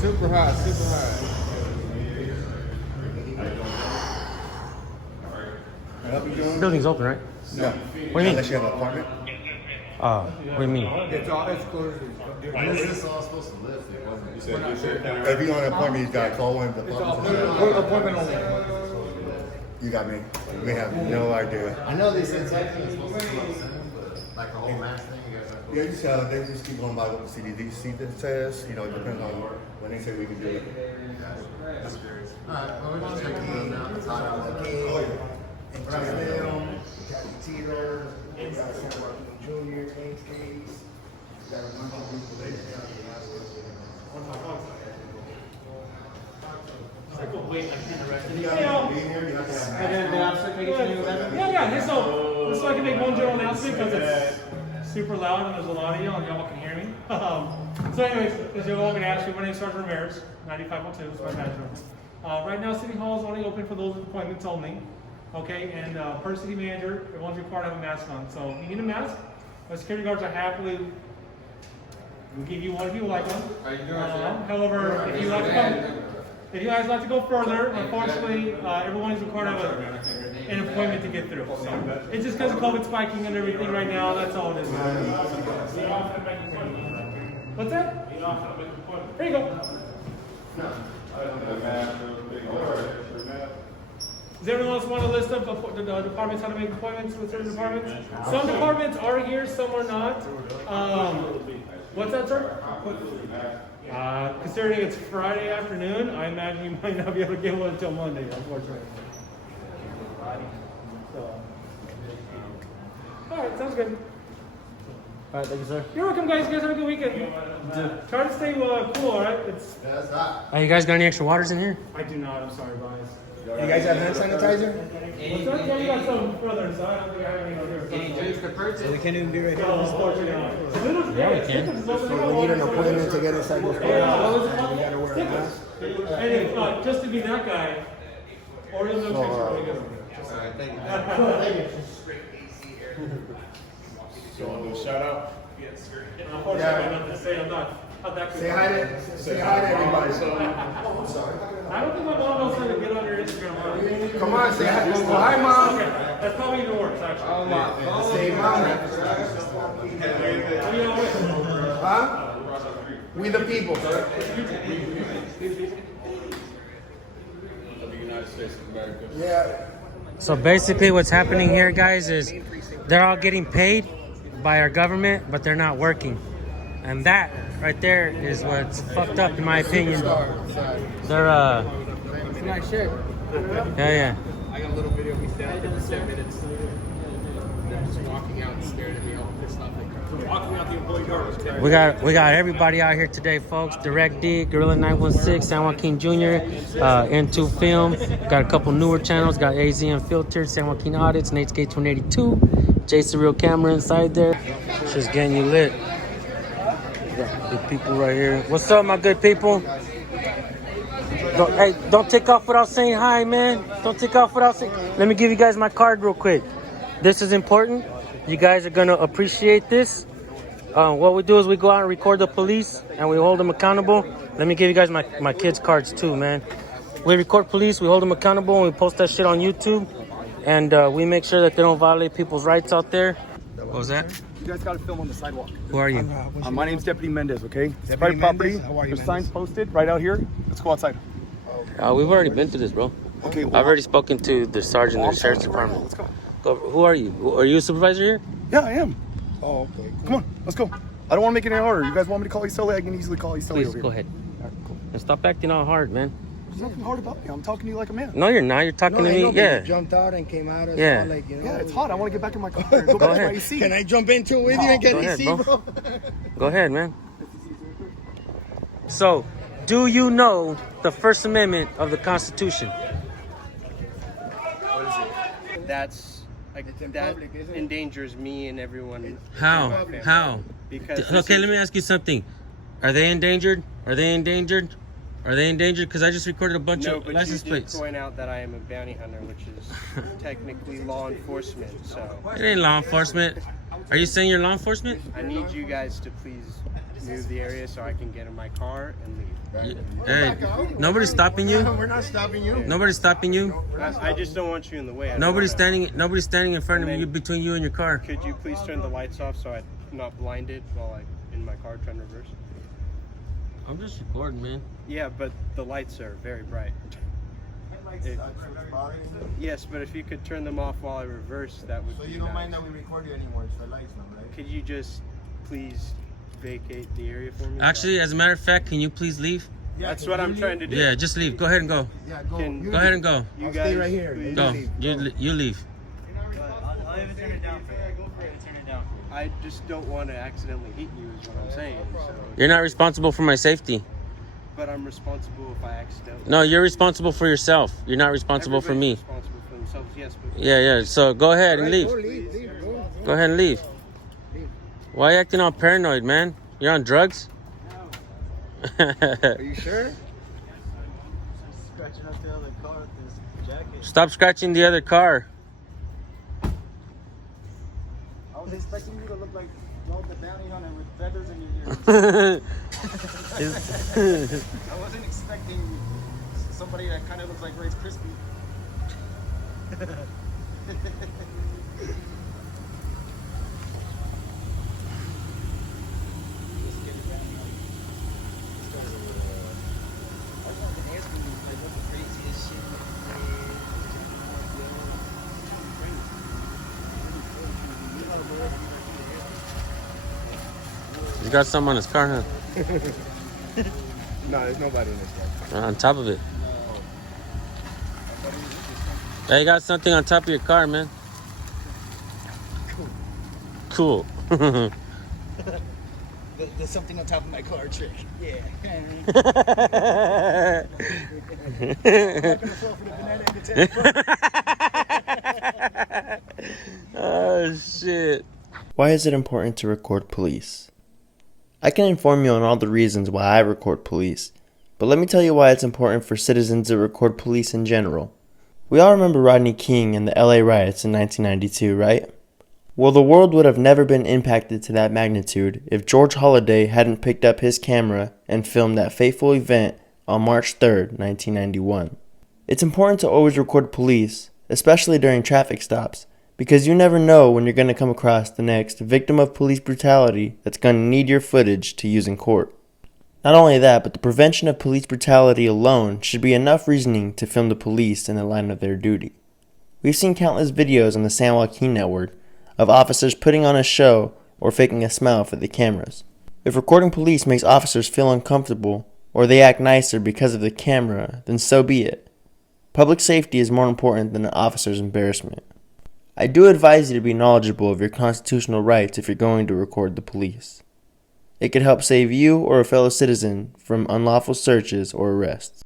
Super hot, super hot. Building's open, right? No. What do you mean? Unless you have an apartment. What do you mean? It's closed. When is this all supposed to lift? It wasn't. You said If you want an appointment, you gotta call one. Appointment only. You got me. We have no idea. I know they said something was supposed to close soon, but like the whole mask thing, you guys are supposed Yeah, they just keep going by what the CDC says. You know, it depends on when they say we can do it. That's curious. Alright, well, we're just checking those now. It's hot out. Junior, Kings Case. Got a bunch of people there. Wait, I can't arrest Yeah, so I can make one general announcement because it's super loud and there's a lot of you and y'all can hear me. So anyways, as you're all going to ask me, my name is Sergeant Ramirez, 9502, it's my badge number. Right now, City Hall is only open for those with appointments only. Okay, and per city manager, everyone's required to have a mask on. So if you need a mask, the security guards are happily will give you one if you would like one. How you doing, However, if you like to come, if you guys like to go further, unfortunately, everyone is required to have an appointment to get through. So it's just because of COVID spiking and everything right now. That's all it is. What's that? There you go. Does everyone else want a list of the departments, how to make appointments with certain departments? Some departments are here, some are not. What's that, sir? Considering it's Friday afternoon, I imagine you might not be able to get one until Monday, unfortunately. So. All right, sounds good. All right, thank you, sir. You're welcome, guys. You guys have a good weekend. Try to stay cool, all right? It's. That's hot. You guys got any extra waters in here? I do not. I'm sorry, guys. You guys have hand sanitizer? What's that? Yeah, you got some brothers. So I don't think I have any over here. So we can't even be right So, here. unfortunately, not. Yeah, we can. So we need an appointment to get inside this place. And we gotta wear a mask. And if, just to be that guy, Oreo milkshakes are really good. Alright, thank you. So, shout out. Unfortunately, I'm not to say I'm not that good. Say hi to everybody. I don't think my mom knows how to get on your Instagram. Huh? Come on, say hi. Go hi, mom. Okay, that's probably even worse, actually. Oh, mom. Say mom. What do you know with? Huh? We the people. Of the United States of America. Yeah. So basically what's happening here, guys, is they're all getting paid by our government, but they're not working. And that right there is what's fucked up, in my opinion. They're, It's nice shirt. yeah. I got a little video of me standing there for 10 minutes. They're just walking out and staring at me all pissed off. Like, walking out the employee door was crazy. We got everybody out here today, folks. Direct D, Gorilla 916, San Joaquin Jr., N2 Film. Got a couple newer channels. Got AZ Unfiltered, San Joaquin Audits, Nate's Gate 182, Jason Real Camera inside there. Just getting you lit. Got good people right here. What's up, my good people? Don't take off without saying hi, man. Don't take off without saying. Let me give you guys my card real quick. This is important. You guys are gonna appreciate this. What we do is we go out and record the police and we hold them accountable. Let me give you guys my kids' cards too, man. We record police, we hold them accountable, and we post that shit on YouTube. And we make sure that they don't violate people's rights out there. What was that? You guys got to film on the sidewalk. Who are you? My name's Deputy Mendez, okay? It's Deputy private property. Mendez? How are you, There's signs posted right out here. Let's go outside. We've already been through this, bro. Okay, I've already spoken to the sergeant of the sheriff's department. Let's go. Who are you? Are you a supervisor here? Yeah, I am. Oh, okay. Come on, let's go. I don't want to make it any harder. You guys want me to call you Sully? I can easily call you Sully. Please, go ahead. And stop acting all hard, man. There's nothing hard about me. I'm talking to you like a man. No, you're not. You're talking to me. You Yeah. jumped out and came out. Yeah. Like, you know. Yeah, it's hot. I want to get back in my car and go back to ahead. my AC. Can I jump into it with you and get Go ahead, AC, bro. bro? Go ahead, man. So, do you know the First Amendment of the Constitution? What is it? That's like that public, isn't it? endangers me and everyone. How? How? Because Okay, let me ask you something. Are they endangered? Are they endangered? Are they endangered? Because I just recorded a bunch No, of but license you plates. did point out that I am a bounty hunter, which is technically law enforcement. So It ain't law enforcement. Are you saying you're law enforcement? I need you guys to please move the area so I can get in my car and leave. Hey, nobody's stopping you. We're not stopping you. Nobody's stopping you. I just don't want you in the way. I don't Nobody's wanna- standing in front of And you then- between you and your car. Could you please turn the lights off so I'm not blinded while I'm in my car trying to reverse? I'm just recording, man. Yeah, but the lights are very bright. Yes, but if you could turn them off while I reverse, that would So be you don't nice. mind that we record you anymore? It's the lights now, right? Could you just please vacate the area for me? Actually, as a matter of fact, can you please leave? That's what I'm trying to do. Yeah, just leave. Go ahead and go. Yeah, go. Can- Go ahead and go. You I'll guys, stay right here. please- Go. leave. You leave. I'll even turn it down for you. Go for it. Turn it down. I just don't want to accidentally hit you, is what I'm saying. So, You're not responsible for my safety. but I'm responsible if I accidentally. No, you're responsible for yourself. You're not responsible for me. Everybody's responsible for themselves, yes, but Yeah. So go ahead and leave. Go, leave, go. Go ahead and leave. Why are you acting all paranoid, man? You're on drugs? Are you sure? Scratching up the other car with this jacket. Stop scratching the other car. I was expecting you to look like Joel the Bounty Hunter with feathers in your ears. I wasn't expecting somebody that kind of looks like Rice Krispie. He's got something on his car, huh? No, there's nobody in this car. On top of it. Yeah, you got something on top of your car, man. Cool. There's something on top of my car trick. Yeah. I'm not gonna fall for the banana in the Oh, shit. Why is it important to record police? I can inform you on all the reasons why I record police, but let me tell you why it's important for citizens to record police in general. We all remember Rodney King and the LA riots in 1992, right? Well, the world would have never been impacted to that magnitude if George Holliday hadn't picked up his camera and filmed that fateful event on March 3rd, 1991. It's important to always record police, especially during traffic stops, because you never know when you're going to come across the next victim of police brutality that's going to need your footage to use in court. Not only that, but the prevention of police brutality alone should be enough reasoning to film the police in the line of their duty. We've seen countless videos on the San Joaquin network of officers putting on a show or faking a smile for the cameras. If recording police makes officers feel uncomfortable or they act nicer because of the camera, then so be it. Public safety is more important than an officer's embarrassment. I do advise you to be knowledgeable of your constitutional rights if you're going to record the police. It could help save you or a fellow citizen from unlawful searches or arrests.